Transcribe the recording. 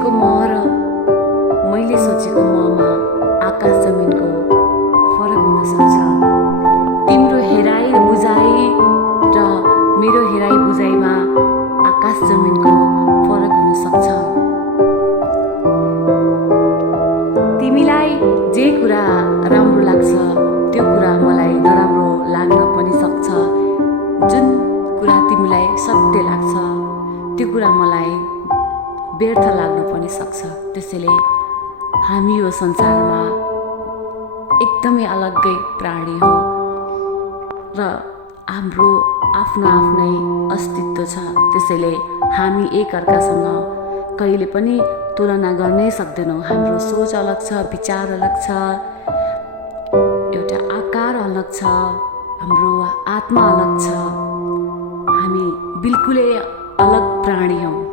सोचेको म र मैले सोचेको ममा आकाश जमिनको फरक हुन सक्छ। तिम्रो हेराइ बुझाइ र मेरो हेराइ बुझाइमा आकाश जमिनको फरक हुन सक्छ। तिमीलाई जे कुरा राम्रो लाग्छ त्यो कुरा मलाई नराम्रो लाग्न पनि सक्छ। जुन कुरा तिमीलाई सत्य लाग्छ त्यो कुरा मलाई व्यर्थ लाग्न पनि सक्छ। त्यसैले हामी यो संसारमा एकदमै अलग्गै प्राणी हौ र हाम्रो आफ्नो आफ्नै अस्तित्व छ। त्यसैले हामी एकअर्कासँग कहिले पनि तुलना गर्नै सक्दैनौँ। हाम्रो सोच अलग छ, विचार अलग छ, एउटा आकार अलग छ, हाम्रो आत्मा अलग छ। हामी बिल्कुलै अलग प्राणी हौँ।